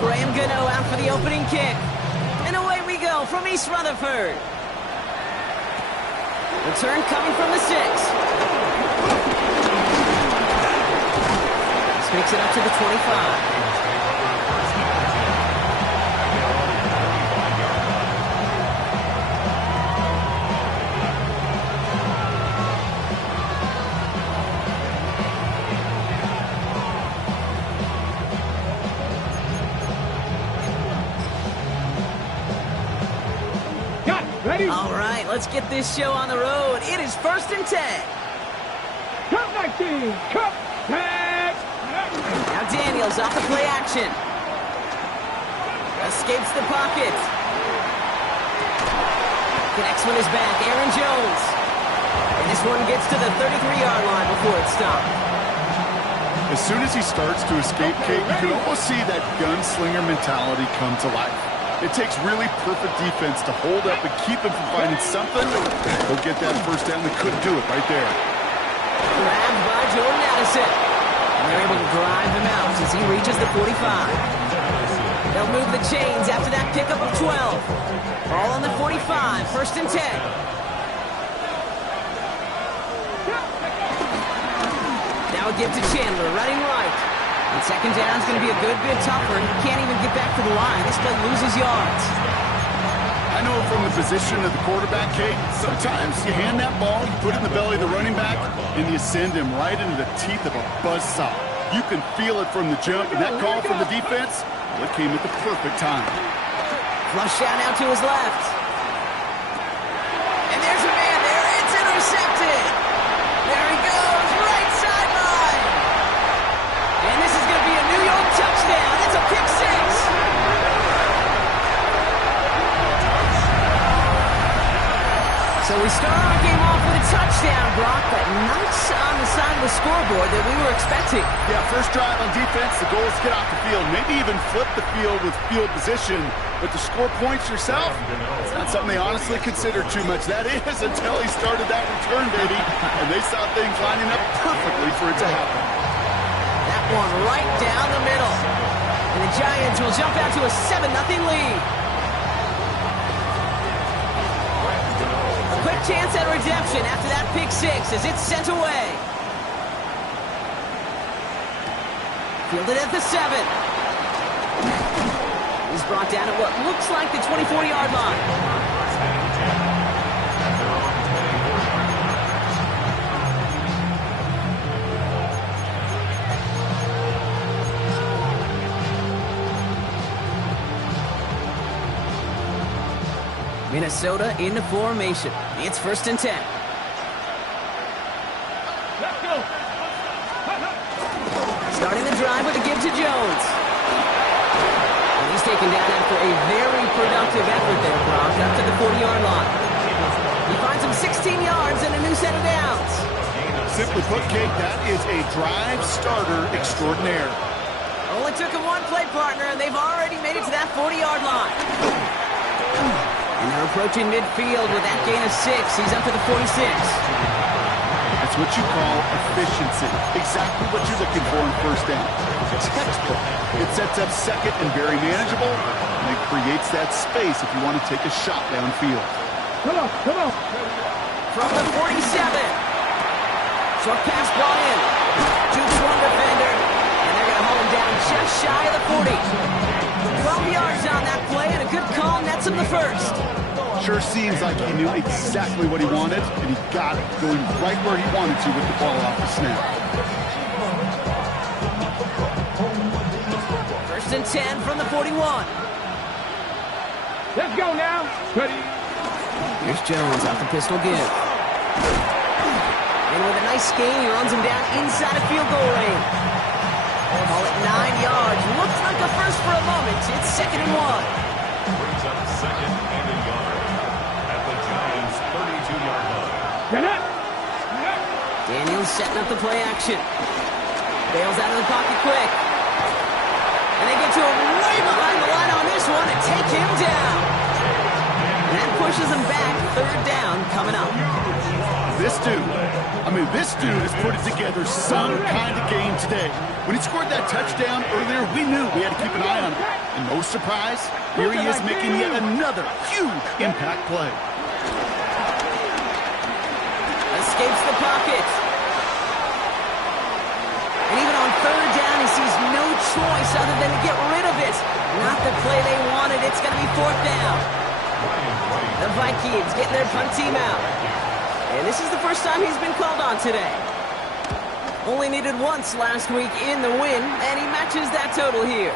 Graham Gano out for the opening kick. And away we go from East Rutherford. Return coming from the 6. This makes it up to the 25. All right, let's get this show on the road. It is 1st and 10. Cut 19. Cut 10. Now Daniels off the play action. Escapes the pocket. Connects with his back. Aaron Jones. And this one gets to the 33-yard line before it's stopped. As soon as he starts to escape, Kate, you can almost see that gunslinger mentality come to life. It takes really perfect defense to hold up and keep him from finding something. He'll get that first down. They couldn't do it right there. Grabbed by Jordan Addison. And they're able to drive him out as he reaches the 45. They'll move the chains after that pickup of 12. Ball on the 45, 1st and 10. Now a give to Chandler, running right. And 2nd down is going to be a good bit tougher. He can't even get back to the line. This play loses yards. I know from the position of the quarterback, Kate, sometimes you hand that ball, you put it in the belly of the running back, and you send him right into the teeth of a buzzsaw. You can feel it from the jump, and that call from the defense, well, it came at the perfect time. Flush out now to his left. And there's a man there. It's intercepted. There he goes, right sideline. And this is going to be a New York touchdown. It's a pick 6. So we start our game off with a touchdown, Brock, but not on the side of the scoreboard that we were expecting. Yeah, first drive on defense, the goal is to get off the field, maybe even flip the field with field position, but to score points yourself, it's not something they honestly consider too much. That is until he started that return, baby, and they saw things lining up perfectly for it to happen. That one right down the middle. And the Giants will jump out to a 7-0 lead. A quick chance at redemption after that pick 6 as it's sent away. Fielded at the 7. He's brought down at what looks like the 24-yard line. Minnesota into formation. It's 1st and 10. Let's go. Starting the drive with a give to Jones. And he's taken down after a very productive effort there, Brock, up to the 40-yard line. He finds him 16 yards and a new set of downs. Simply put, Kate, that is a drive starter extraordinaire. Only took him one play partner, and they've already made it to that 40-yard line. And they're approaching midfield with that gain of 6. He's up to the 46. That's what you call efficiency. Exactly what you're looking for in first down. Textbook. It sets up second and very manageable, and it creates that space if you want to take a shot downfield. Come on, come on. From the 47. Short pass ball in. Jukes one defender, and they're going to hold him down just shy of the 40. 12 yards on that play, and a good call nets him the first. Sure seems like he knew exactly what he wanted, and he got it, going right where he wanted to with the ball off the snap. 1st and 10 from the 41. Let's go now. Ready. Here's Jones off the pistol give. And with a nice gain, he runs him down inside of field goal range. Call it 9 yards. Looks like a first for a moment. It's 2nd and 1. Brings up 2nd and a yard at the Giants' 32-yard line. Get it. Daniels setting up the play action. Bails out of the pocket quick. And they get to him right behind the line on this one and take him down. And that pushes him back. 3rd down coming up. this dude. This dude has put it together some kind of game today. When he scored that touchdown earlier, we knew we had to keep an eye on him. And no surprise, here he is making yet another huge impact play. Escapes the pocket. And even on third down, he sees no choice other than to get rid of it. Not the play they wanted. It's going to be fourth down. The Vikings getting their punt team out. And this is the first time he's been called on today. Only needed once last week in the win, and he matches that total here.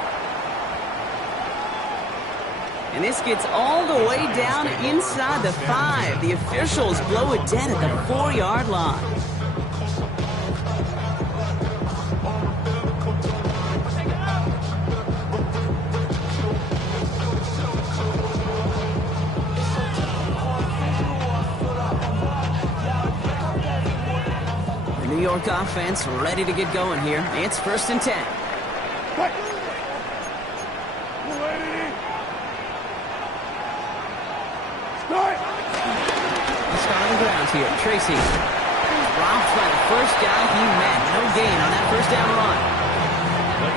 And this gets all the way down inside the 5. The officials blow it dead at the 4-yard line. The New York offense ready to get going here. It's 1st and 10. Here, Tracy dropped by the first guy he met. No gain on that first down run.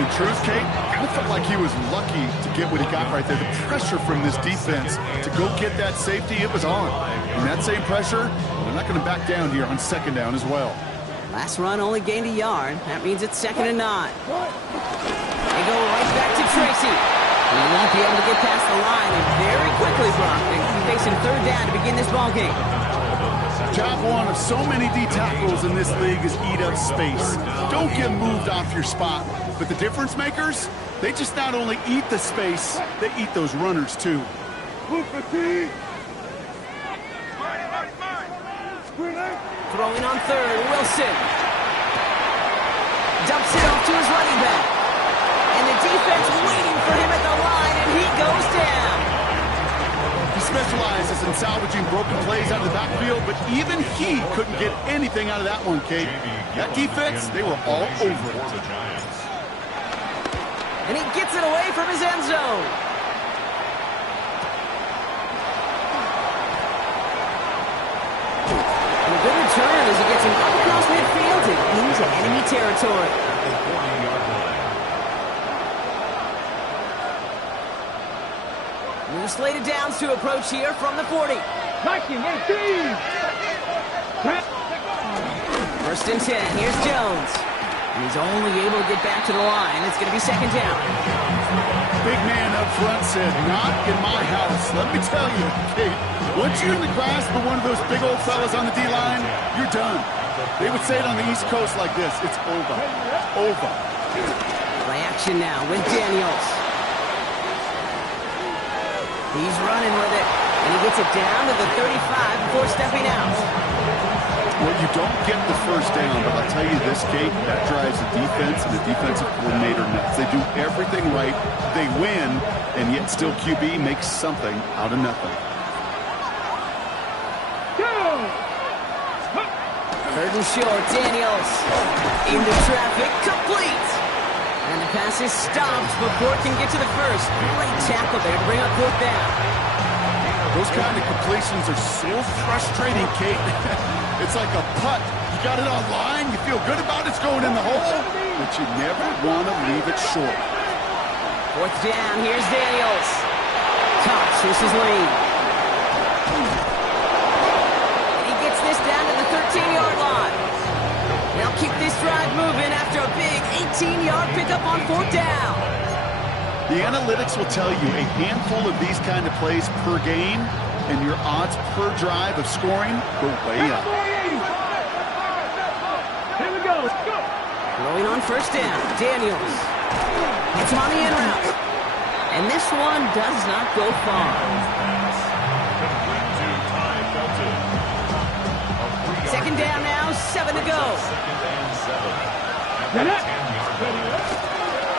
In truth, Kate, kind of felt like he was lucky to get what he got right there. The pressure from this defense to go get that safety, it was on. And that same pressure, they're not going to back down here on 2nd down as well. Last run only gained a yard. That means it's 2nd and 9. They go right back to Tracy. He won't be able to get past the line, and very quickly, Brock, they'll be facing 3rd down to begin this ball game. Job one of so many D tackles in this league is eat up space. Don't get moved off your spot. But the difference makers, they just not only eat the space, they eat those runners too. Throwing on 3rd, Wilson. Dumps it off to his running back. And the defense waiting for him at the line, and he goes down. He specializes in salvaging broken plays out of the backfield, but even he couldn't get anything out of that one, Kate. That defense, they were all over it. And he gets it away from his end zone. And a good return as he gets him up across midfield and into enemy territory. New slated downs to approach here from the 40. Viking 18. 1st and 10. Here's Jones. And he's only able to get back to the line. It's going to be 2nd down. Big man up front said, not in my house. Let me tell you, Kate, once you're in the grasp of one of those big old fellas on the D-line, you're done. They would say it on the East Coast like this. It's over. Over. Play action now with Daniels. He's running with it, and he gets it down to the 35 before stepping out. Well, you don't get the first down, but I'll tell you this, Kate, that drives the defense and the defensive coordinator nuts. They do everything right, they win, and yet still QB makes something out of nothing. 3rd and short, Daniels. Into traffic, complete. And the pass is stopped before it can get to the first. Great tackle there to bring up 4th down. Those kind of completions are so frustrating, Kate. It's like a putt. You got it on line, you feel good about it's going in the hole, but you never want to leave it short. 4th down, here's Daniels. Tops his lead. And he gets this down to the 13-yard line. They'll keep this drive moving after a big 18-yard pickup on 4th down. The analytics will tell you a handful of these kind of plays per game, and your odds per drive of scoring go way up. Here we go. Let's go. Going on 1st down, Daniels. It's on the in route. And this one does not go far. 2nd down now, 7 to go.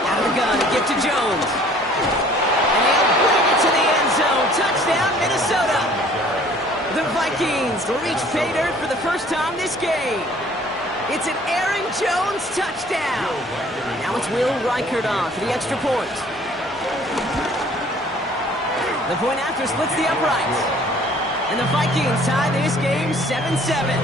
Out of the gun, get to Jones. And they'll bring it to the end zone. Touchdown, Minnesota. The Vikings reach pay dirt for the first time this game. It's an Aaron Jones touchdown. Now it's Will Reichert on for the extra point. The point after splits the uprights. And the Vikings tie this game 7-7.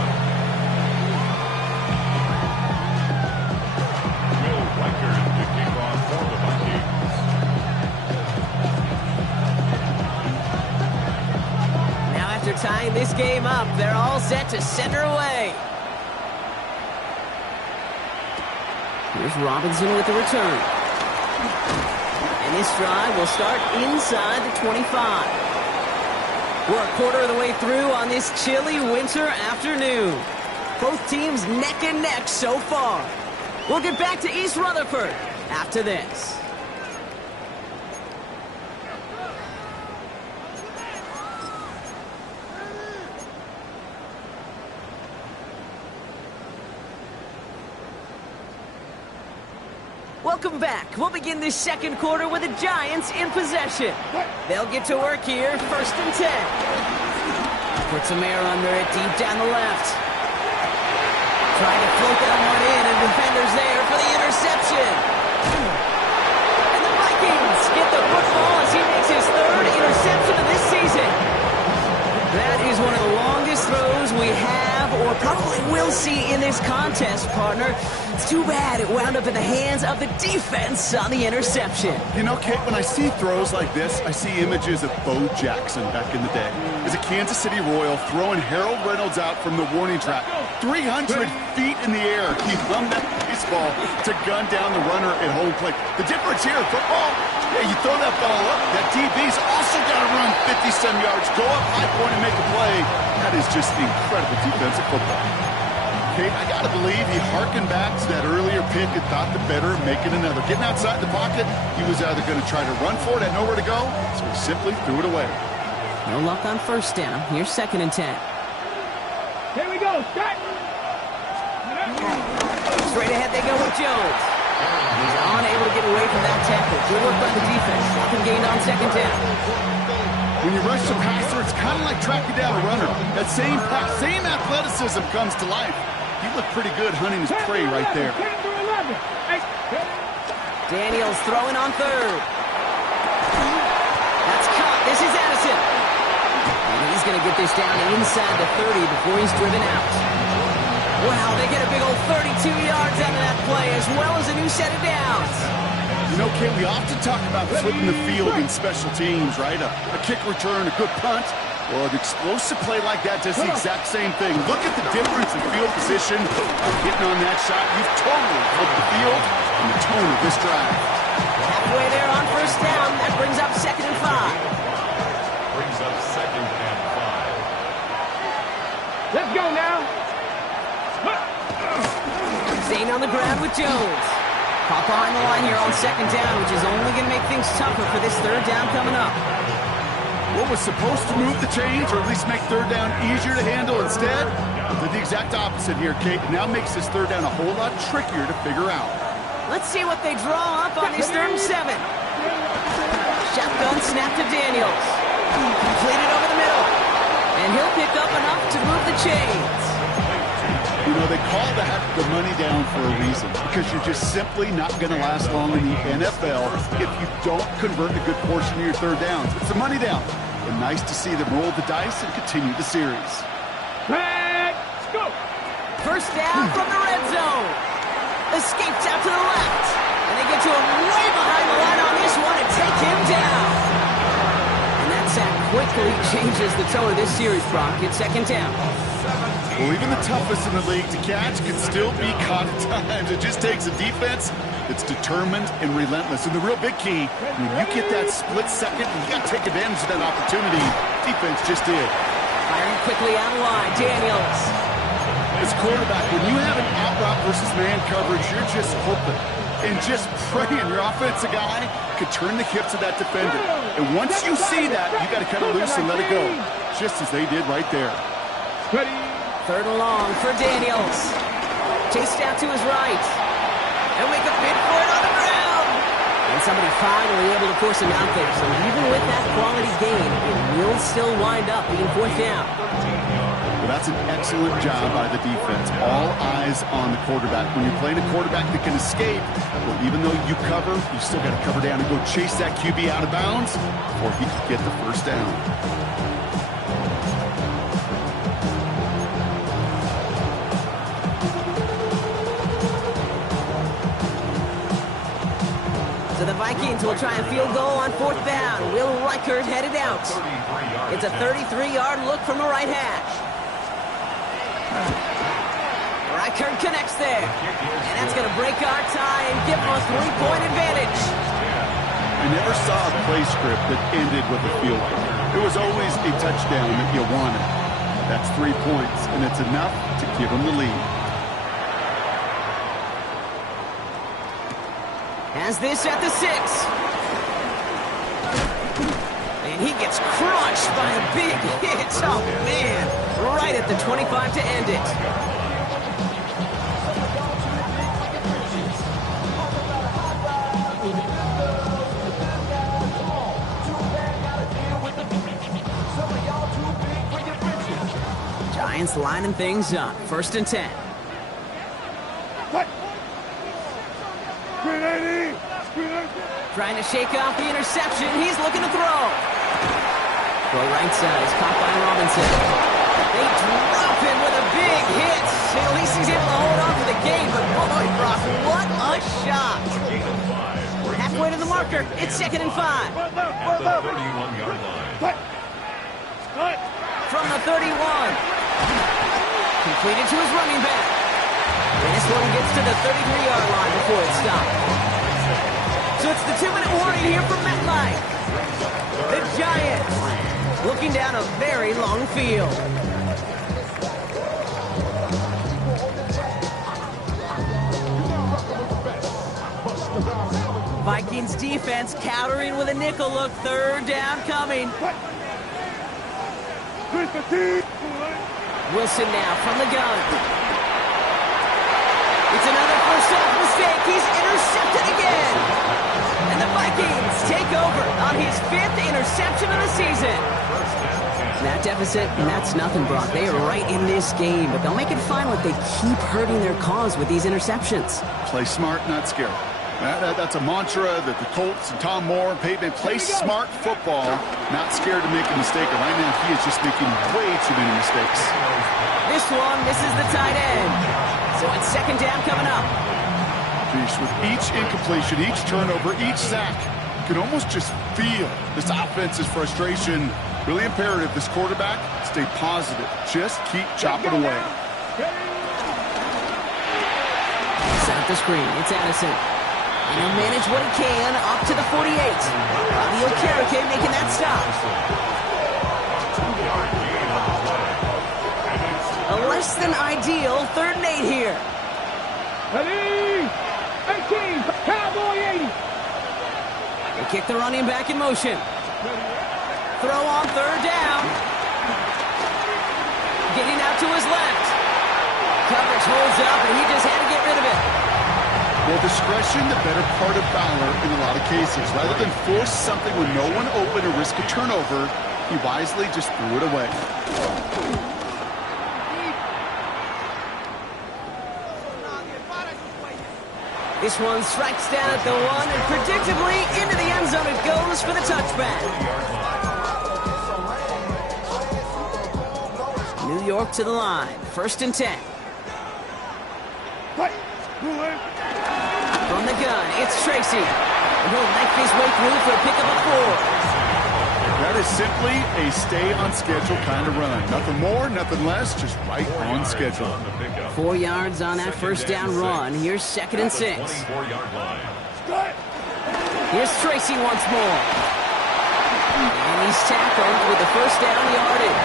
game up. They're all set to center away. Here's Robinson with the return. And this drive will start inside the 25. We're a quarter of the way through on this chilly winter afternoon. Both teams neck and neck so far. We'll get back to East Rutherford after this. Welcome back. We'll begin this second quarter with the Giants in possession. They'll get to work here, 1st and 10. Puts some air under it, deep down the left. Trying to float that one in, and defenders there for the interception. And the Vikings get the football as he makes his 3rd interception of this season. That is one of the longest throws we have or probably will see in this contest, partner. It's too bad it wound up in the hands of the defense on the interception. You know, Kate, when I see throws like this, I see images of Bo Jackson back in the day. As a Kansas City Royal throwing Harold Reynolds out from the warning track. 300 feet in the air, he hung that baseball to gun down the runner at home plate. The difference here in football, yeah, you throw that ball up, that DB's also got to run 50-some yards, go up high point and make a play. That is just incredible defensive football. Kate, I got to believe he harkened back to that earlier pick and thought the better of making another. Getting outside the pocket, he was either going to try to run for it, had nowhere to go, so he simply threw it away. No luck on 1st down. Here's 2nd and 10. Here we go. Start. Straight ahead they go with Jones. He's unable to get away from that tackle. Good work by the defense. Nothing gained on 2nd down. When you rush the passer, it's kind of like tracking down a runner. That same pass, same athleticism comes to life. He looked pretty good hunting his prey right there. Daniels throwing on 3rd. That's caught. This is Addison. And he's going to get this down inside the 30 before he's driven out. Wow, they get a big old 32 yards out of that play, as well as a new set of downs. You know, Kate, we often talk about flipping the field in special teams, right? A kick return, a good punt. Well, an explosive play like that does the exact same thing. Look at the difference in field position. Getting on that shot, you've totally flipped the field and the tone of this drive. Halfway there on 1st down. That brings up 2nd and 5. Brings up 2nd and 5. Let's go now. Zane on the grab with Jones. Caught behind the line here on 2nd down, which is only going to make things tougher for this 3rd down coming up. What was supposed to move the chains, or at least make 3rd down easier to handle instead, did the exact opposite here, Kate. Now makes this 3rd down a whole lot trickier to figure out. Let's see what they draw up on this 3rd and 7. Shotgun snap to Daniels. Completed over the middle. And he'll pick up enough to move the chains. You know, they call that the money down for a reason, because you're just simply not going to last long in the NFL if you don't convert a good portion of your 3rd downs. It's the money down. And nice to see them roll the dice and continue the series. Let's go. 1st down from the red zone. Escapes out to the left. And they get to him way behind the line on this one and take him down. And that sack quickly changes the tone of this series, Brock. It's 2nd down. Well, even the toughest in the league to catch can still be caught at times. It just takes a defense that's determined and relentless. And the real big key, when you get that split second, you got to take advantage of that opportunity. Defense just did. Firing quickly out of line. Daniels. As quarterback, when you have an out-route versus man coverage, you're just hoping and just praying your offensive guy could turn the hips of that defender. And once you see that, you got to cut it loose and let it go, just as they did right there. Ready. 3rd and long for Daniels. Chased out to his right. They'll make a bid for it on the ground. And somebody finally able to force him out there. So even with that quality gain, it will still wind up being 4th down. Well, that's an excellent job by the defense. All eyes on the quarterback. When you're playing a quarterback that can escape, well, even though you cover, you still got to cover down and go chase that QB out of bounds before he can get the 1st down. So the Vikings will try a field goal on 4th down. Will Reichert headed out. It's a 33-yard look from the right hash. Reichert connects there. And that's going to break our tie and give them a 3-point advantage. I never saw a play script that ended with a field goal. It was always a touchdown that you wanted. That's 3 points, and it's enough to give them the lead. Has this at the 6. And he gets crushed by a big hit. Oh, man. Right at the 25 to end it. Giants lining things up. 1st and 10. Trying to shake off the interception. He's looking to throw. Go right side is caught by Robinson. They drop him with a big hit. At least he's able to hold on for the game. But boy, Brock, what a shot. Halfway to the marker. It's 2nd and 5. At the 31-yard line. From the 31. Completed to his running back. And this one gets to the 33-yard line before it stops. So it's the 2-minute warning here from MetLife. The Giants looking down a very long field. Vikings defense countering with a nickel look. 3rd down coming. Wilson now from the gun. It's another first off mistake. He's intercepted again. And the Vikings take over on his 5th interception of the season. That deficit, and that's nothing, Brock. They are right in this game, but they'll make it final if they keep hurting their cause with these interceptions. Play smart, not scared. That's a mantra that the Colts and Tom Moore and Peyton play smart football, not scared to make a mistake. And right now, he is just making way too many mistakes. This one misses the tight end. So it's 2nd down coming up. Jeez, with each incompletion, each turnover, each sack, you can almost just feel this offense's frustration. Really imperative, this quarterback, stay positive. Just keep chopping away. Set up the screen. It's Addison. And he'll manage what he can up to the 48. Fabio Carrique making that stop. A less than ideal 3rd and 8 here. Ready? 18, Cowboy 80. They kick the running back in motion. Throw on 3rd down. Getting out to his left. Coverage holds up, and he just had to get rid of it. Well, discretion, the better part of valor in a lot of cases. Rather than force something with no one open or risk a turnover, he wisely just threw it away. This one strikes down at the 1, and predictably into the end zone it goes for the touchback. New York to the line. 1st and 10. From the gun, it's Tracy. And he'll knife his way through for a pickup of 4. That is simply a stay-on-schedule kind of run. Nothing more, nothing less, just right on schedule. 4 yards on that 1st down run. Here's 2nd and 6. Here's Tracy once more. And he's tackled with the 1st down yardage.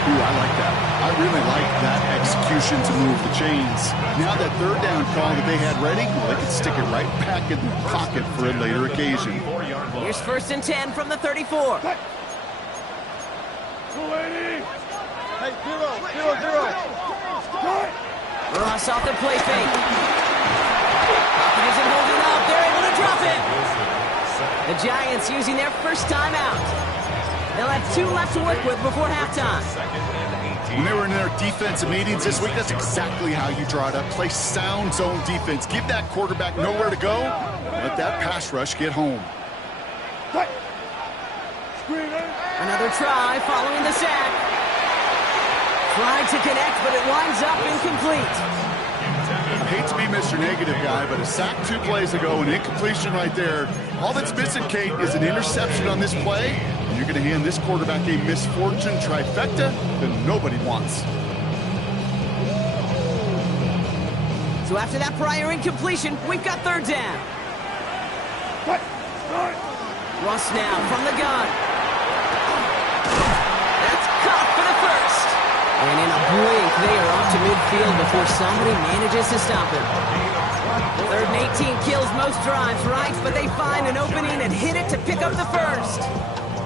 Ooh, I like that. I really like that execution to move the chains. Now that 3rd down call that they had ready, well, they can stick it right back in the pocket for a later occasion. Here's 1st and 10 from the 34. Hey, 0. Ross off the play fake. Pocket isn't holding up. They're able to drop it. The Giants using their first time out. They'll have 2 left to work with before halftime. When they were in their defensive meetings this week, that's exactly how you draw it up. Play sound zone defense. Give that quarterback nowhere to go. Let that pass rush get home. Another try following the sack. Tried to connect, but it winds up incomplete. hate to be Mr. Negative guy, but a sack 2 plays ago, an incompletion right there. All that's missing, Kate, is an interception on this play. And you're going to hand this quarterback a misfortune trifecta that nobody wants. So after that prior incompletion, we've got third down. Russ now from the gun. That's caught for the first. And in a blink, they are off to midfield before somebody manages to stop him. Third and 18 kills most drives, right? But they find an opening and hit it to pick up the first.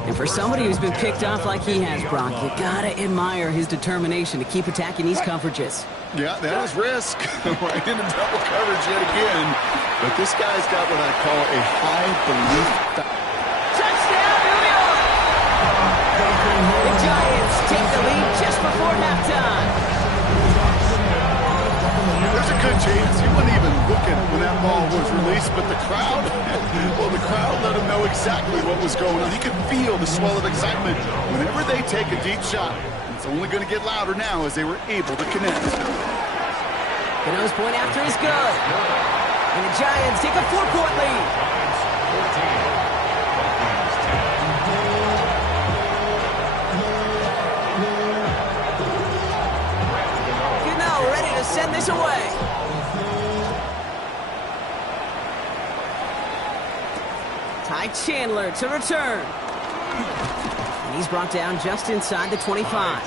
And for somebody who's been picked off like he has, Brock, you gotta admire his determination to keep attacking these coverages. Yeah, that is risk. Right into double coverage yet again. But this guy's got what I call a high belief. Touchdown, Ewill! The Giants take the lead just before halftime. There's a good chance he wasn't even looking when that ball was released, but the crowd, well, the crowd let him know exactly what was going on. He could feel the swell of excitement whenever they take a deep shot. It's only going to get louder now as they were able to connect. The nose point after is good. And the Giants take a 4-point lead. Gano ready to send this away. Ty Chandler to return. And he's brought down just inside the 25.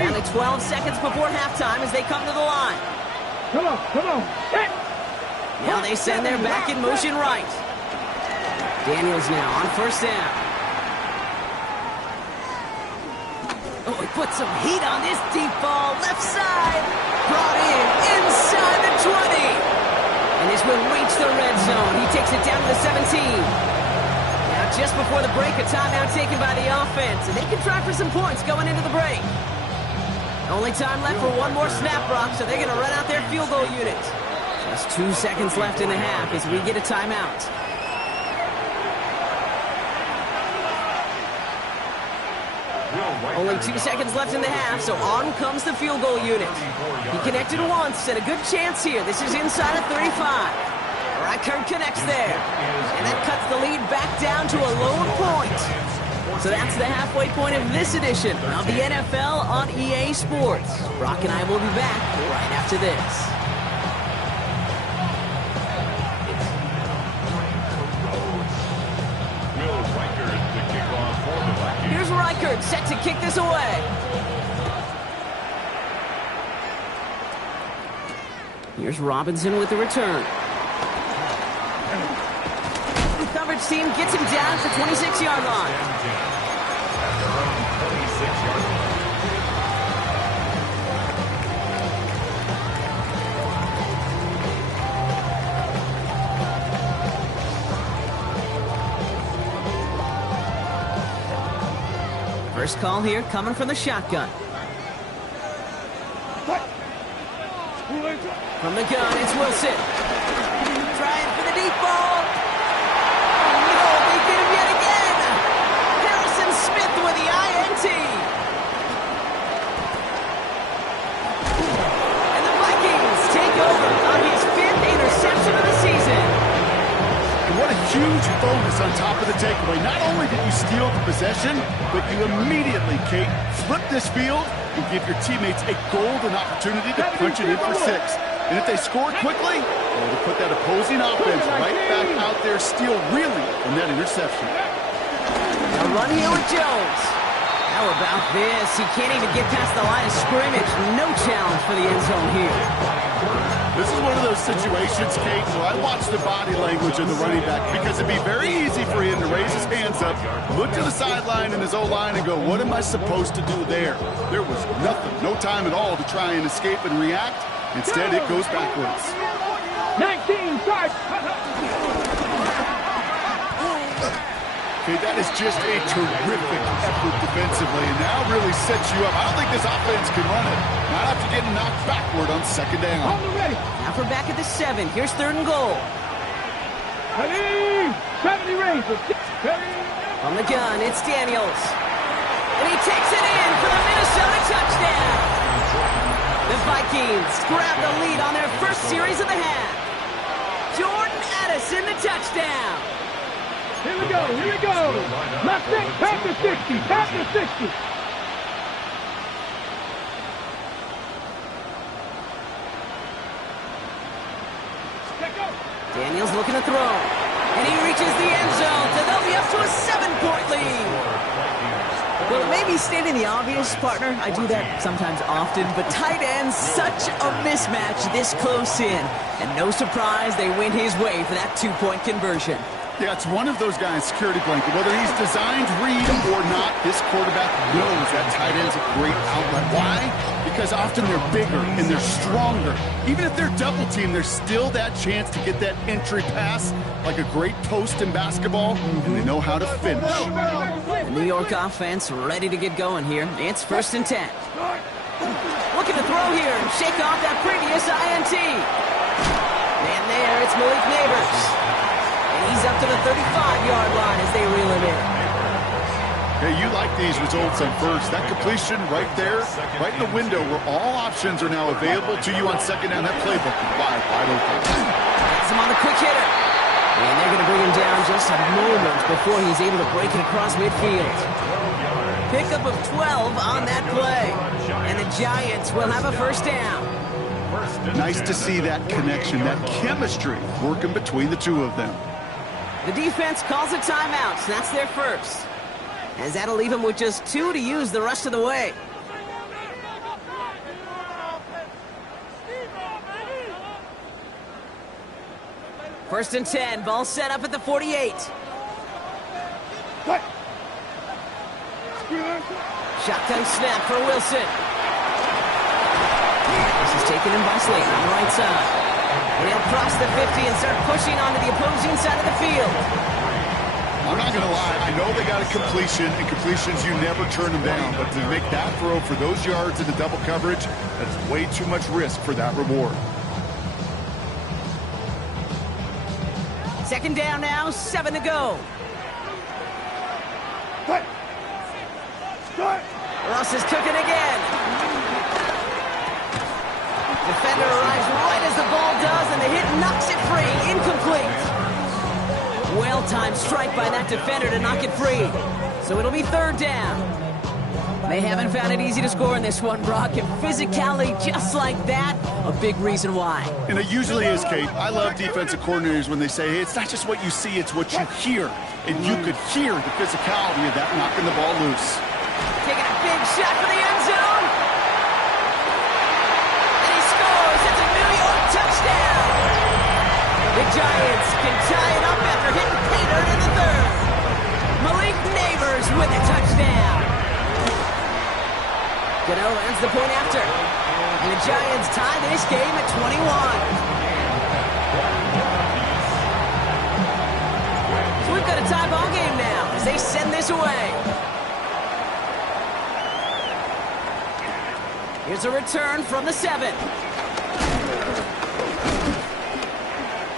Only 12 seconds before halftime as they come to the line. Come on, come on. Hit. Now they send their back in motion right. Daniels now on first down. Oh, he put some heat on this deep ball. Left side. Brought in inside the 20. And this will reach the red zone. He takes it down to the 17. Now just before the break, a timeout taken by the offense. And they can try for some points going into the break. Only time left for one more snap, Brock, so they're going to run out their field goal unit. Just 2 seconds left in the half as we get a timeout. Only 2 seconds left in the half, so on comes the field goal unit. He connected once, and a good chance here. This is inside of 35. Reichert connects there. And that cuts the lead back down to a lone point. So that's the halfway point of this edition of the NFL on EA Sports. Brock and I will be back right after this. Here's Reichert set to kick this away. Here's Robinson with the return. The coverage team gets him down at the 26-yard line. First call here coming from the shotgun. From the gun, it's Wilson. Trying for the deep ball. Oh, no, they get him yet again. Harrison Smith with the INT. And the Vikings take over on his 5th interception of the season. And what a huge bonus on top of the takeaway. Not only did you steal the possession, but you immediately, Kate, flip this field and give your teammates a golden opportunity to punch it in for 6. And if they score quickly, well, to put that opposing offense right back out there, steal reeling from that interception. Now run here with Jones. How about this? He can't even get past the line of scrimmage. No challenge for the end zone here. This is one of those situations, Kate, where I watch the body language of the running back because it'd be very easy for him to raise his hands up, look to the sideline in his O-line and go, what am I supposed to do there? There was nothing, no time at all to try and escape and react. Instead, it goes backwards. 19, start. Okay, that is just a terrific effort defensively, and now really sets you up. I don't think this offense can run it. Not after getting knocked backward on second down. Hold it ready. Now we're back at the 7. Here's 3rd and goal. Ready, 70 Rangers. On the gun, it's Daniels. And he takes it in for the Minnesota touchdown. The Vikings grab the lead on their first series of the half. Jordan Addison, the touchdown. Here we go, here we go. Left it, past the 60, past the 60. Daniels looking to throw. And he reaches the end zone, so they'll be up to a 7-point lead. Well, it may be stating the obvious, partner. I do that sometimes often, but tight ends, such a mismatch this close in. And no surprise, they win his way for that 2-point conversion. Yeah, it's one of those guys, security blanket. Whether he's designed read or not, this quarterback knows that tight end's a great outlet. Why? Because often they're bigger and they're stronger. Even if they're double teamed, there's still that chance to get that entry pass like a great post in basketball, and they know how to finish. The New York offense ready to get going here. It's 1st and 10. Looking to throw here and shake off that previous INT. And there, it's Malik Neighbors. He's up to the 35-yard line as they reel him in. Hey, you like these results on first. That completion right there, right in the window where all options are now available to you on second down. That playbook is wide open. Gets him on the quick hitter. And they're going to bring him down just a moment before he's able to break it across midfield. Pickup of 12 on that play. And the Giants will have a first down. Nice to see that connection, that chemistry working between the two of them. The defense calls a timeout, so that's their first. As that'll leave them with just 2 to use the rest of the way. First and 10, ball set up at the 48. Shotgun snap for Wilson. This is taken in by Slayton on the right side. And he'll cross the 50 and start pushing onto the opposing side of the field. I'm not going to lie. I know they got a completion, and completions, you never turn them down. But to make that throw for those yards into double coverage, that's way too much risk for that reward. Second down now, 7 to go. Ross is cooking again. Defender arrives right as the ball does, and the hit knocks it free. Incomplete. Well-timed strike by that defender to knock it free. So it'll be 3rd down. They haven't found it easy to score in this one, Brock, and physicality just like that, a big reason why. And it usually is, Kate. I love defensive coordinators when they say, hey, it's not just what you see, it's what you hear. And you could hear the physicality of that knocking the ball loose. Taking a big shot for the end zone. And he scores. It's a New York touchdown. The Giants can tie it up after hitting Peter in the 3rd. Malik Neighbors with a touchdown. Gano lands the point after. And the Giants tie this game at 21. So we've got a tie ball game now as they send this away. Here's a return from the 7.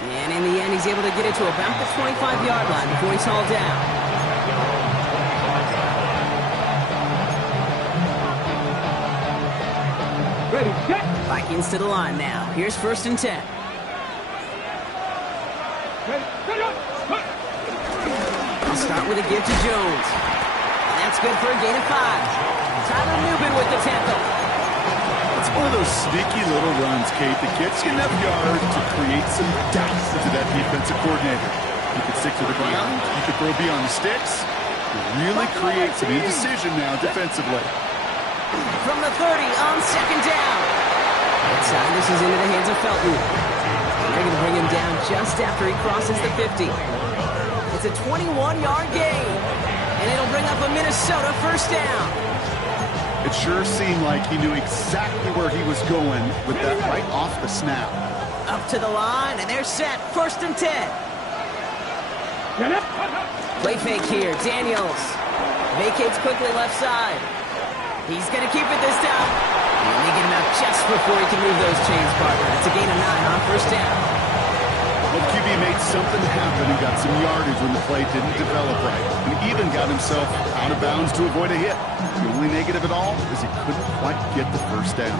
And in the end, he's able to get it to about the 25-yard line before he's hauled down. Ready, set. Vikings to the line now. Here's 1st and 10. Ready, set up. I'll start with a give to Jones. And that's good for a gain of 5. Tyler Newbin with the tackle. It's one of those sneaky little runs, Kate, that gets you enough yards to create some doubt to that defensive coordinator. You can stick to the ground. You can throw beyond the sticks. You really create some indecision now defensively. From the 30 on 2nd down. Outside, this is into the hands of Felton. They're going to bring him down just after he crosses the 50. It's a 21-yard gain. And it'll bring up a Minnesota first down. It sure seemed like he knew exactly where he was going with that right off the snap. Up to the line, and they're set. 1st and 10. Play fake here. Daniels vacates quickly left side. He's going to keep it this time. And they get him out just before he can move those chains, partner. It's a gain of 9 on 1st down. Well, QB made something happen and got some yardage when the play didn't develop right. And even got himself out of bounds to avoid a hit. The only negative at all is he couldn't quite get the first down.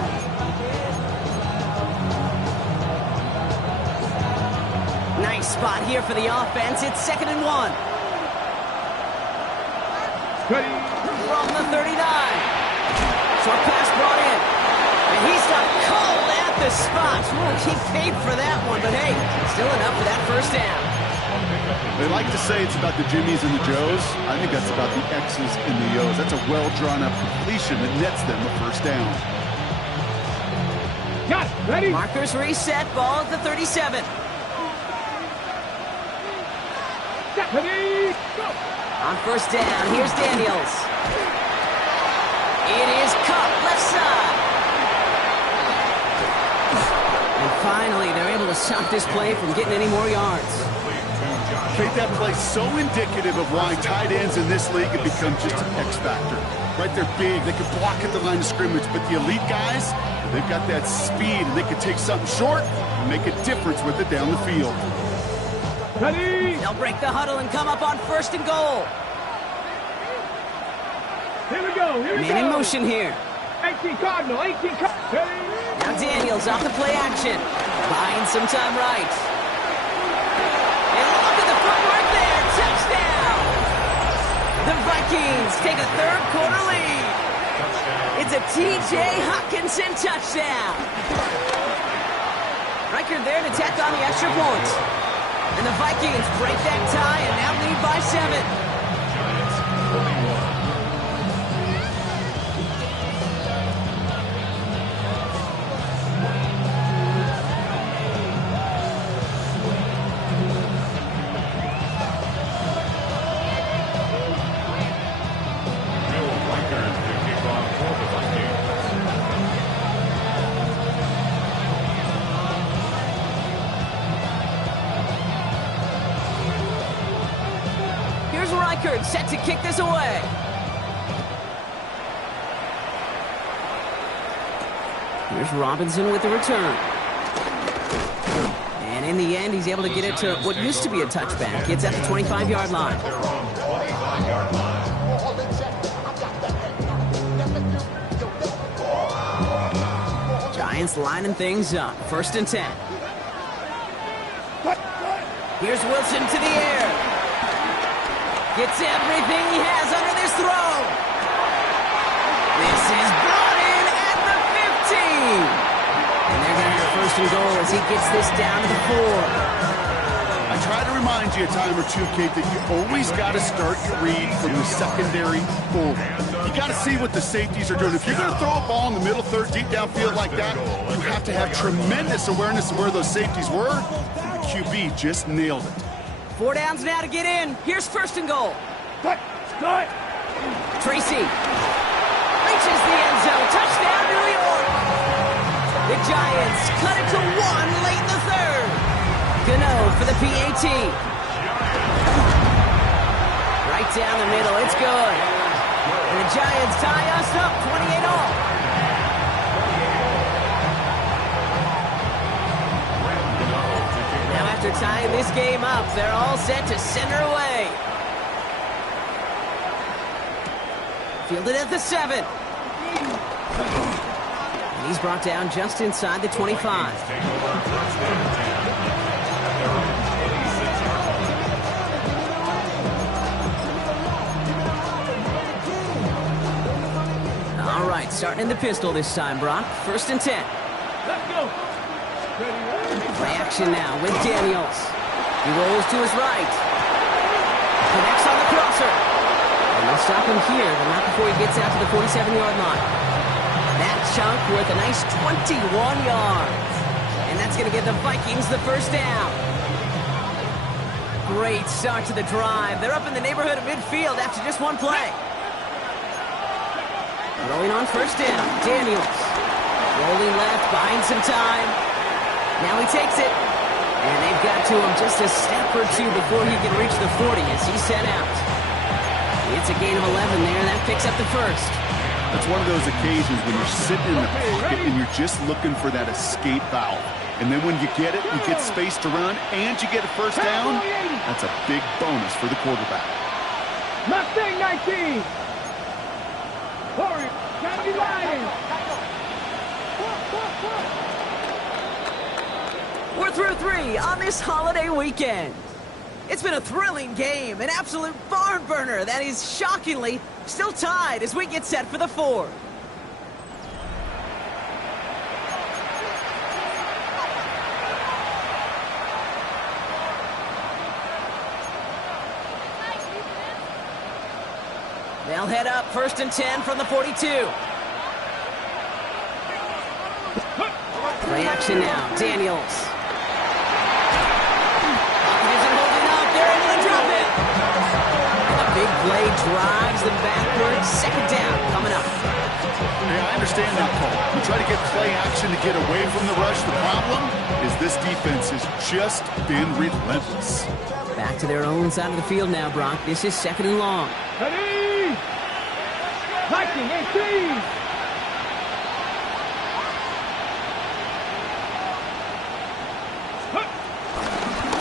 Nice spot here for the offense. It's 2nd and 1. Ready. From the 39. Short pass brought in. And he stopped cold at the spot. Well, he paid for that one, but hey, still enough for that first down. They like to say it's about the Jimmies and the Joes. I think that's about the X's and the O's. That's a well-drawn-up completion that nets them a first down. Got it. Ready. Markers reset. Ball at the 37. Ready. Go. On first down, here's Daniels. It is Cup, left side. And finally, they're able to stop this play from getting any more yards. Make that play so indicative of why tight ends in this league have become just an X factor. Right, they're big, they can block at the line of scrimmage, but the elite guys, they've got that speed, and they can take something short and make a difference with it down the field. Ready. They'll break the huddle and come up on 1st and goal. Here we go. Here we go. Man in motion here. 18 Cardinal. 18 Cardinal. Ready. Now Daniels off the play action. Buying some time right. And look at the footwork there. Touchdown. The Vikings take a 3rd quarter lead. It's a T.J. Hockenson touchdown. Reichard there to tack on the extra point. And the Vikings break that tie and now lead by 7. Set to kick this away. Here's Robinson with the return. And in the end, he's able to get it to what used to be a touchback. It's at the 25-yard line. Giants lining things up. 1st and 10. Here's Wilson to the air. Gets everything he has under this throw. This is brought in at the 15. And they're going to have 1st and goal as he gets this down to the 4. I try to remind you a time or two, Kate, that you always got to start your read from the secondary forward. You got to see what the safeties are doing. If you're going to throw a ball in the middle third, deep downfield like that, you have to have tremendous awareness of where those safeties were. And the QB just nailed it. 4 downs now to get in. Here's 1st and goal. Start. Tracy reaches the end zone. Touchdown, New York. The Giants cut it to 1 late in the 3rd. Gano for the PAT. Right down the middle. It's good. And the Giants tie us up 28 all. Now after tying this game up, they're all set to send her away. Fielded at the 7. And he's brought down just inside the 25. All right, starting in the pistol this time, Brock. 1st and 10. Let's go. Play action now with Daniels. He rolls to his right. Connects on the crosser. And they'll stop him here, but not before he gets out to the 47-yard line. That chunk worth a nice 21 yards. And that's going to give the Vikings the 1st down. Great start to the drive. They're up in the neighborhood of midfield after just one play. Rolling on 1st down, Daniels. Rolling left, buying some time. Now he takes it. And they've got to him just a step or two before he can reach the 40 as he's set out. It's a gain of 11 there, and that picks up the 1st. That's one of those occasions when you're sitting in the pocket and you're just looking for that escape valve. And then when you get it, you get space to run, and you get a first down, that's a big bonus for the quarterback. Mustang 19. Hurry, gotta be riding. We're through 3 on this holiday weekend. It's been a thrilling game, an absolute barn burner that is shockingly still tied as we get set for the 4th. They'll head up 1st and 10 from the 42. Play action now, Daniels. Isn't holding up, they're able to drop it. And the big play drives them backwards. 2nd down coming up. Yeah, I understand that call. You try to get play action to get away from the rush. The problem is this defense has just been relentless. Back to their own side of the field now, Brock. This is 2nd and long. Ready! Viking 18!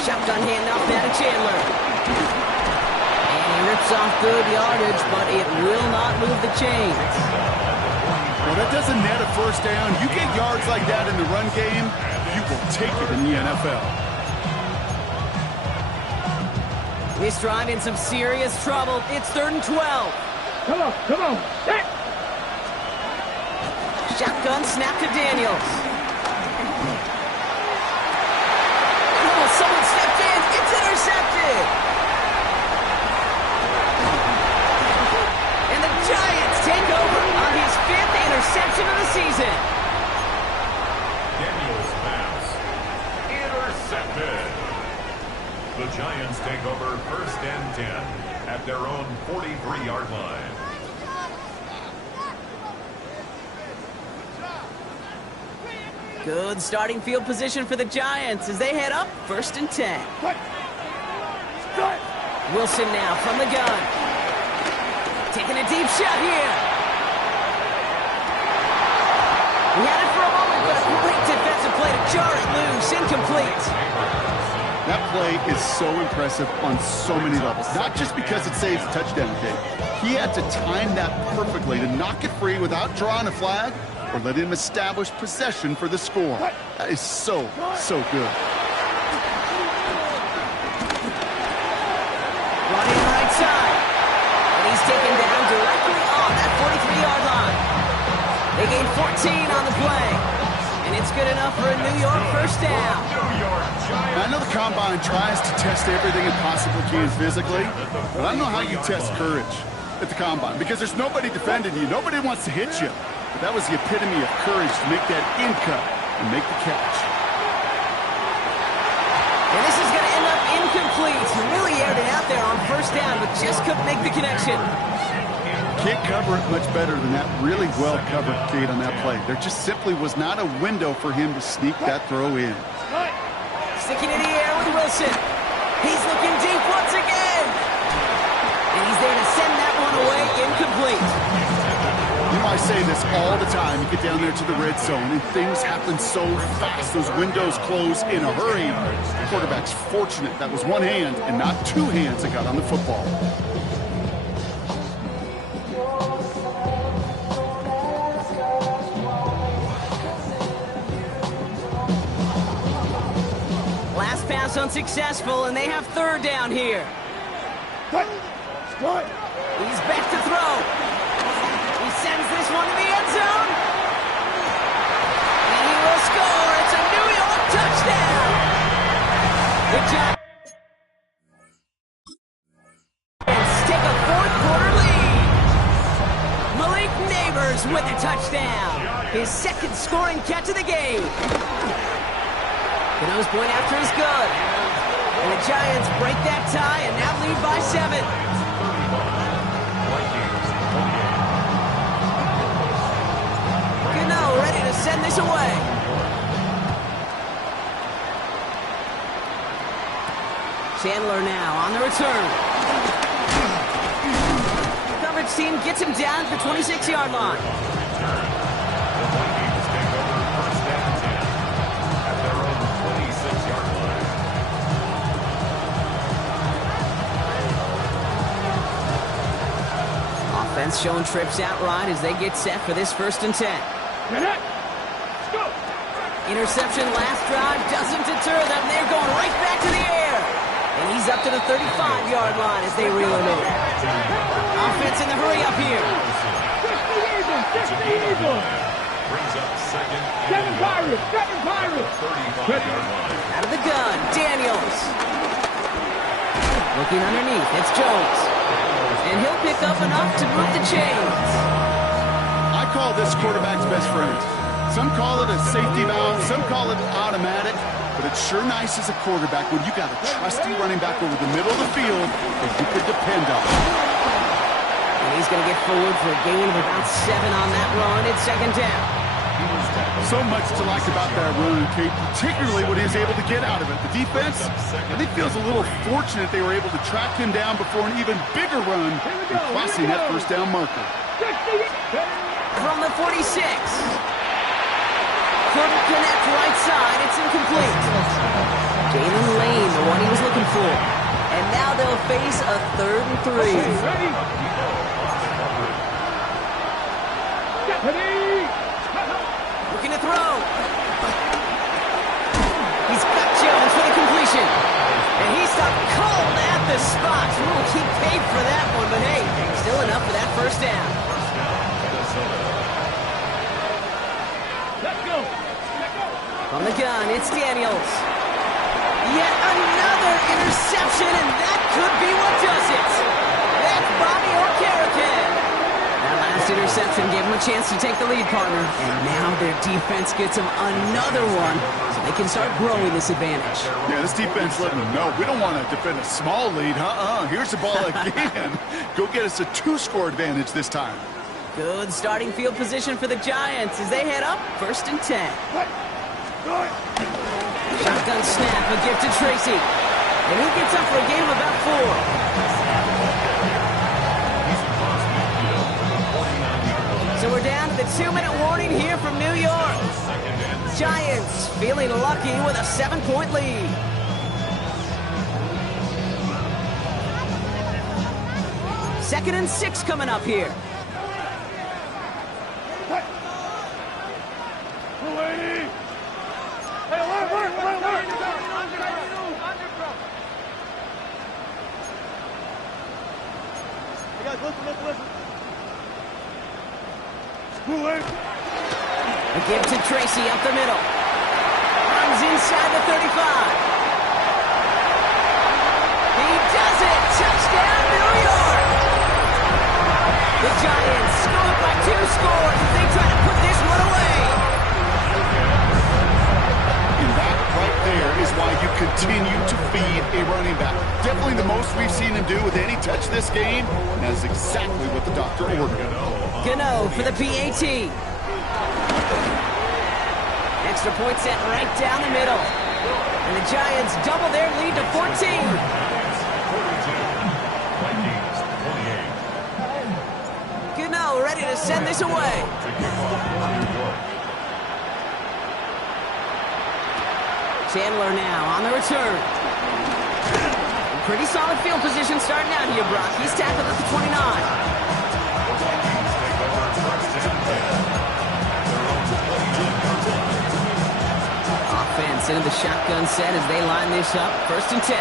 Shotgun handoff now to Chandler. And he rips off good yardage, but it will not move the chains. Well, that doesn't net a first down. You get yards like that in the run game, you will take it in the NFL. This drive in some serious trouble. It's 3rd and 12. Come on, set! Shotgun snap to Daniels. Oh, someone stepped in. It's intercepted. And the Giants take over on his 5th interception of the season. Daniels pass. Intercepted. The Giants take over 1st and 10 at their own 43-yard line. Good starting field position for the Giants as they head up 1st and 10. Wilson now from the gun. Taking a deep shot here. He had it for a moment, but a great defensive play to jar it loose. Incomplete. That play is so impressive on so many levels. Not just because it saves a touchdown kick. He had to time that perfectly to knock it free without drawing a flag or let him establish possession for the score. That is so good. Running right side. And he's taken down directly on that 43-yard line. They gain 14 on the play. And it's good enough for a New York first down. I know the Combine tries to test everything it possibly can physically, but I don't know how you test courage at the Combine because there's nobody defending you. Nobody wants to hit you. But that was the epitome of courage to make that in cut and make the catch. And this is going to end up incomplete. He really aired it out there on first down, but just couldn't make the connection. Can't cover it much better than that really well-covered gate on that play. There just simply was not a window for him to sneak that throw in. Sticking in the air with Wilson. He's looking deep once again. And he's there to send that one away incomplete. You know, I say this all the time. You get down there to the red zone, and things happen so fast. Those windows close in a hurry. The quarterback's fortunate that was one hand and not two hands that got on the football. Last pass unsuccessful, and they have 3rd down here. He's back to throw. He sends this one to the end zone. And he will score. It's a New York touchdown. The Giants take a 4th quarter lead. Malik Neighbors with a touchdown. His 2nd scoring catch of the game. The nose point after is good. And the Giants break that tie and now lead by 7. Gano ready to send this away. Chandler now on the return. The coverage team gets him down at the 26-yard line. Offense showing trips out right as they get set for this 1st and 10. Interception last drive doesn't deter them. They're going right back to the air. And he's up to the 35-yard line as they reel him in. Offense in the hurry up here. 60 Eagles. Brings up 2nd and 7 Pirates. 7 Pirates. 35-yard line. Out of the gun, Daniels. Looking underneath, it's Jones. And he'll pick up enough to move the chains. I call this quarterback's best friend. Some call it a safety valve, some call it automatic, but it's sure nice as a quarterback when you got a trusty running back over the middle of the field that you could depend on. And he's going to get forward for a gain of about 7 on that run. It's 2nd down. So much to like about that run, Kate, particularly what he was able to get out of it. The defense, I think, feels a little fortunate they were able to track him down before an even bigger run and crossing that 1st down marker. From the 46. Couldn't connect right side. It's incomplete. Jalen Lane, the one he was looking for. And now they'll face a 3rd and 3. Looking to throw. He's got Jones for the completion. And he stopped cold at the spot. We'll keep paid for that one, but hey, still enough for that 1st down. From the gun, it's Daniels. Yet another interception, and that could be what does it. That's Bobby Okereke. That last interception gave him a chance to take the lead, partner. And now their defense gets them another one, so they can start growing this advantage. Yeah, this defense letting them know we don't want to defend a small lead. Here's the ball again. Go get us a 2-score advantage this time. Good starting field position for the Giants as they head up 1st and 10. Shotgun snap, a gift to Tracy. And he gets up for a gain of about 4. So we're down to the 2-minute warning here from New York. Giants feeling lucky with a 7-point lead. Second and 6 coming up here. A give to Tracy up the middle. Runs inside the 35. He does it! Touchdown, New York! The Giants score by 2 scores as they try to put this one away. And that right there is why you continue to feed a running back. Definitely the most we've seen him do with any touch this game, and that's exactly what the doctor ordered. Gano for the PAT. Extra point set right down the middle. And the Giants double their lead to 14. Gano ready to send this away. Chandler now on the return. Pretty solid field position starting out here, Brock. He's tackled at the 29. Offense into the shotgun set as they line this up. 1st and 10.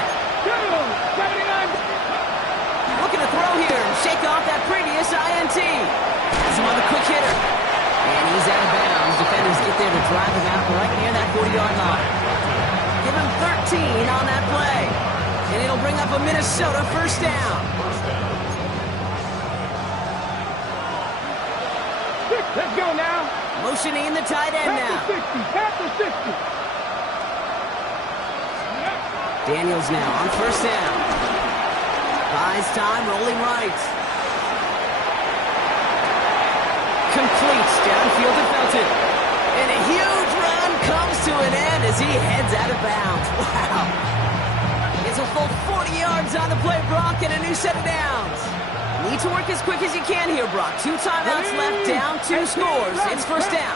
Looking to throw here and shake off that previous INT. Has him on the quick hitter. And he's out of bounds. Defenders get there to drive him out right near that 40-yard line. Give him 13 on that play. And it'll bring up a Minnesota 1st down. Let's go now. Motioning the tight end now. Pass the 60. Daniels now on 1st down. Buys time, rolling right. Completes downfield to Felton. And a huge run comes to an end as he heads out of bounds. Wow. It's a full 40 yards on the play, Brock, and a new set of downs. Need to work as quick as you can here, Brock. 2 timeouts left, down 2 scores. It's 1st down.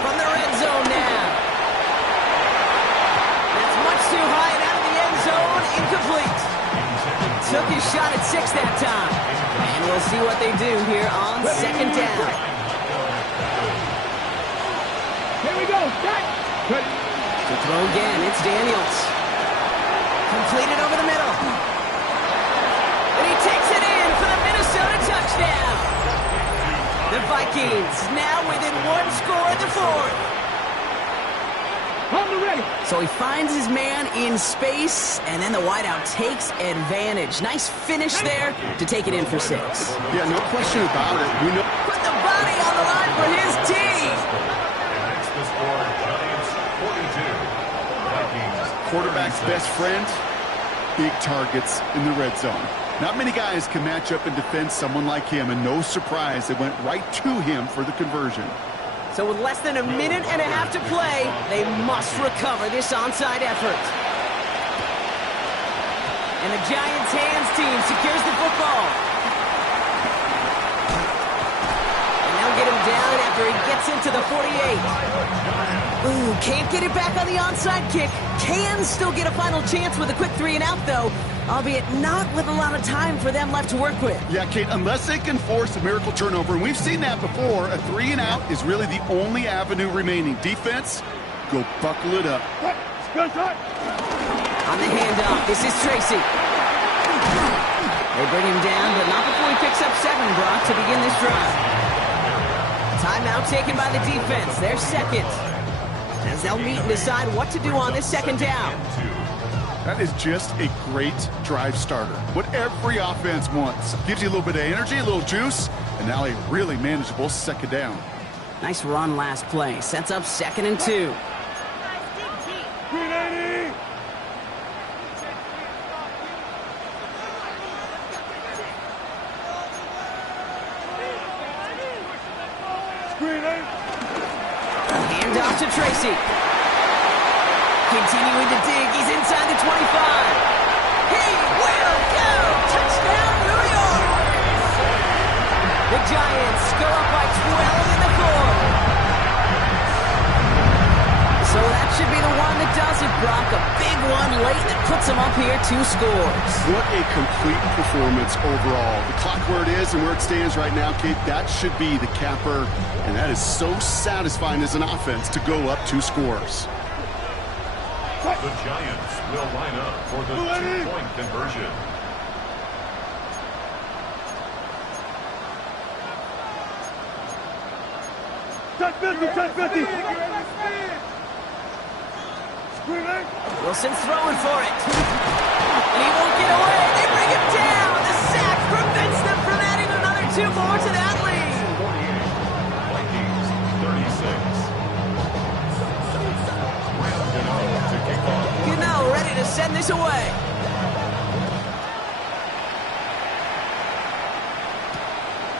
From the red zone now. That's much too high and out of the end zone. Incomplete. Took his shot at 6 that time. And We'll see what they do here on second down. Here we go. Set. To throw again, it's Daniels. Completed over the middle. And he takes it in for the Minnesota touchdown. The Vikings now within one score at the fourth. So he finds his man in space, and then the wideout takes advantage. Nice finish there to take it in for 6. Yeah, no question about it. We know. Put the body on the line for his team. And that's the score, Giants 42. Vikings. Quarterback's best friend, big targets in the red zone. Not many guys can match up and defend someone like him, and no surprise, they went right to him for the conversion. So with less than a minute and a half to play, they must recover this onside effort. And the Giants' hands team secures the football. And they'll get him down after he gets into the 48. Ooh, can't get it back on the onside kick. Can still get a final chance with a quick 3 and out, though, albeit not with a lot of time for them left to work with. Yeah, Kate, unless they can force a miracle turnover, and we've seen that before, a 3 and out is really the only avenue remaining. Defense, go buckle it up. On the handoff, this is Tracy. They bring him down, but not before he picks up 7, Brock, to begin this drive. Timeout taken by the defense. They're second. As they'll meet and decide what to do on this second down. That is just a great drive starter. What every offense wants. Gives you a little bit of energy, a little juice, and now a really manageable second down. Nice run last play. Sets up 2nd and 2. Handoff to Tracy. Continuing to dig. He's inside the 25. He will go! Touchdown, New York! The Giants go up by 12 in the 4th. So that should be the one that does it, Brock. A big one late that puts them up here 2 scores. What a complete performance overall. The clock where it is and where it stands right now, Kate, that should be the capper. And that is so satisfying as an offense to go up 2 scores. The Giants will line up for the 2-point conversion. Touch 50. Wilson's throwing for it. And he won't get away. They bring him down. The sack prevents them from adding another 2 more to that lead. 48. Vikings 36. To kick off. Gano ready to send this away.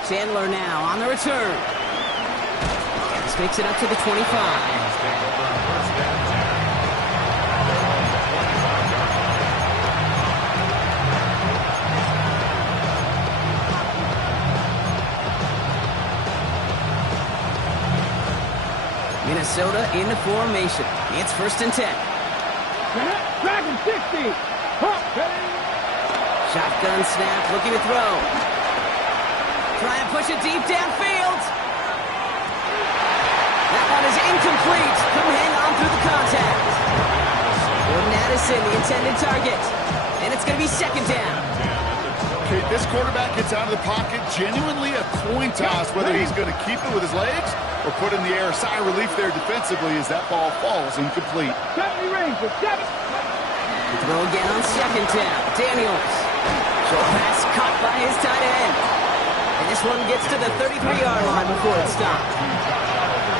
Chandler now on the return. This makes it up to the 25. Minnesota in the formation. It's 1st and 10. Dragon 60. Shotgun snap, looking to throw. Try and push it deep downfield. That one is incomplete. Couldn't hang on through the contact. Jordan Addison, the intended target. And it's going to be 2nd down. Okay, this quarterback gets out of the pocket, genuinely a coin toss, whether he's going to keep it with his legs or put in the air. Sigh of relief there defensively as that ball falls incomplete. 70 range for 7. The throw again on 2nd down. Daniels. Short pass caught by his tight end. And this one gets to the 33-yard line before it stopped.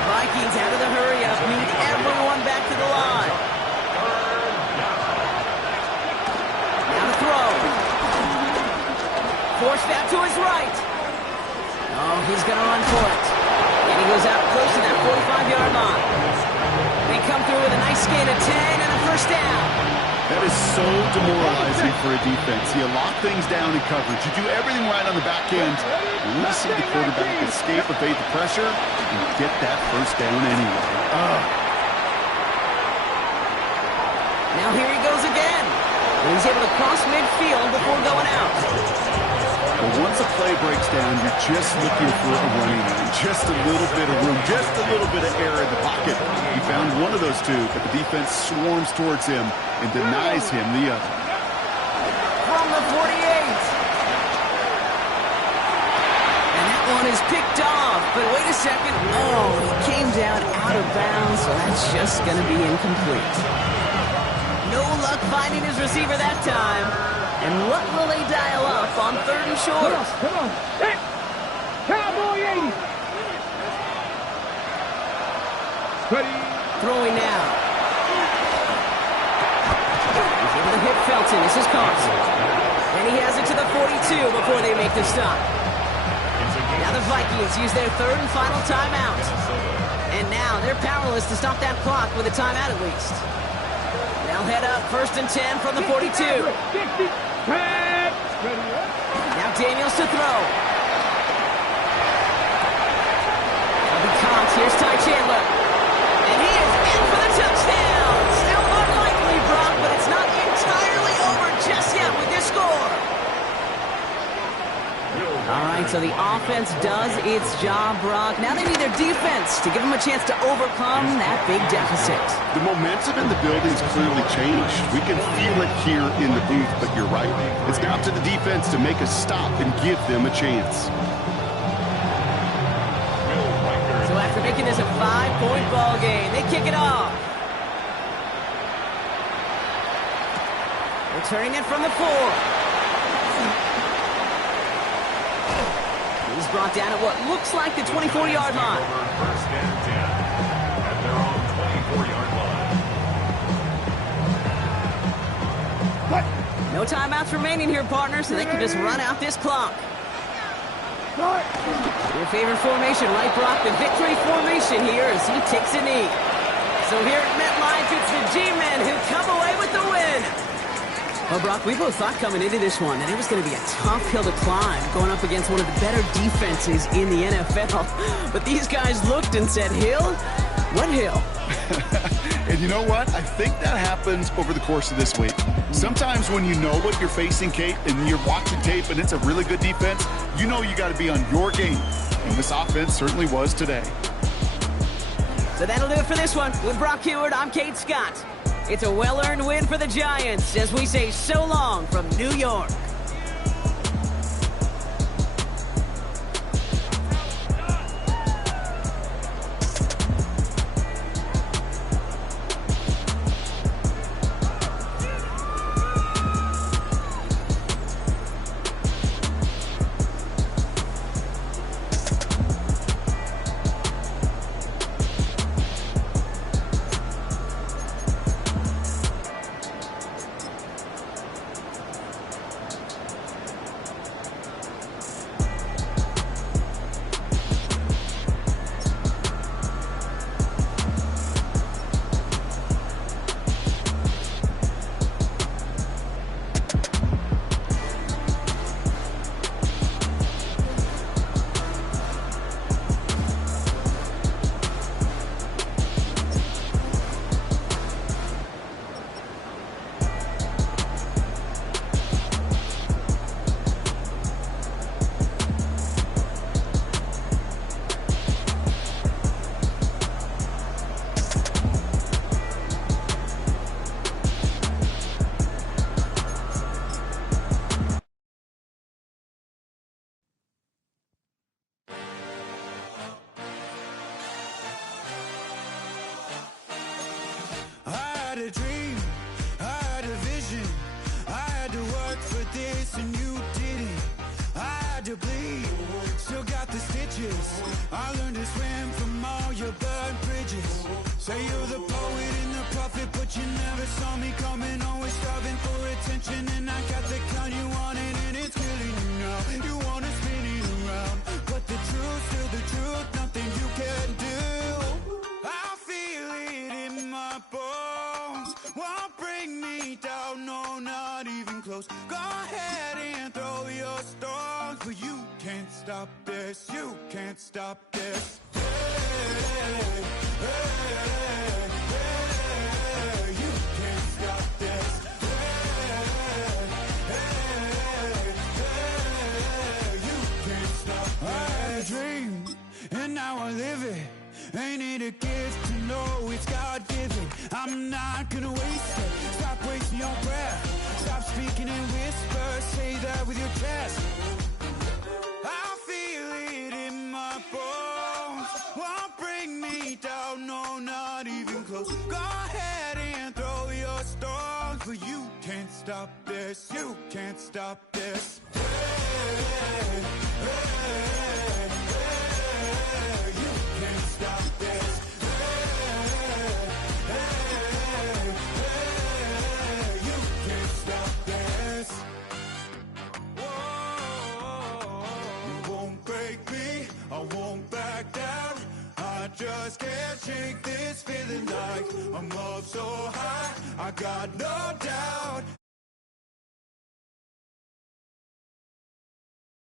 Vikings out of the hurry-up. Need everyone back to the line. Now the throw. Forced out to his right. Oh, he's going to run for it. And he goes out close to that 45-yard line. They come through with a nice gain of 10 and a 1st down. That is so demoralizing for a defense. You lock things down in coverage. You do everything right on the back end. And you see the quarterback escape, evade the pressure, and get that 1st down anyway. Now here he goes again. And he's able to cross midfield before going out. Well, once a play breaks down, you're just looking for a running lane, just a little bit of room, just a little bit of air in the pocket. He found one of those two, but the defense swarms towards him and denies him the other. From the 48. And that one is picked off, but wait a second. Oh, he came down out of bounds, so that's just going to be incomplete. No luck finding his receiver that time. And what will they dial up on 3rd and short? Come on. Hey, Cowboy 80. Ready. Throwing now. He's able to hit Felton. This is Carson. And he has it to the 42 before they make the stop. Now the Vikings use their 3rd and final timeout. And now they're powerless to stop that clock with a timeout at least. They'll head up 1st and 10 from the 42. 60. Now Daniels to throw. Here's Ty Chandler. And he is in for the touchdown. Still unlikely, Brock, but it's not entirely over just yet with this score. All right, so the offense does its job, Brock. Now they need their defense to give them a chance to overcome that big deficit. The momentum in the building's clearly changed. We can feel it here in the booth, but you're right. It's now to the defense to make a stop and give them a chance. So after making this a 5-point ball game, they kick it off. Returning it from the 4. He's brought down at what looks like the 24-yard line. 1st and 10 at their own 24-yard line. No timeouts remaining here, partner, so they can just run out this clock. Your favorite formation, right, Brock? The victory formation here as he takes a knee. So here at MetLife, it's the G-Men who come away with the win. Well, Brock, we both thought coming into this one that it was going to be a tough hill to climb going up against one of the better defenses in the NFL. But these guys looked and said, Hill? What hill? And you know what? I think that happens over the course of this week. Sometimes when you know what you're facing, Kate, and you're watching tape and it's a really good defense, you know you got to be on your game. And this offense certainly was today. So that'll do it for this one. With Brock Heward, I'm Kate Scott. It's a well-earned win for the Giants as we say so long from New York. had a dream, I had a vision, I had to work for this and you didn't. I had to bleed, still got the stitches. I learned to swim from all your burnt bridges. Say you're the poet and the prophet, but you never saw me coming. Always starving for attention, and I got the kind you wanted, and it's killing you now. You wanna spin it around, but the truth's still the truth, nothing you can do. I feel it in my bones, won't bring me down, no, not even close. Go ahead and throw your stones, but you can't stop this, you can't stop this. Hey, hey, hey, you can't stop this. Hey, hey, hey, Ain't it a gift to know it's God-given? I'm not gonna waste it. Stop wasting your breath. Stop speaking in whispers. Say that with your chest. I feel it in my bones. Won't bring me down, no, not even close. Go ahead and throw your stones, but you can't stop this. You can't stop this. Hey, hey, hey, you can't stop this. Hey, hey, hey, you can't stop this. You won't break me, I won't back down. I just can't shake this feeling like I'm up so high. I got no doubt.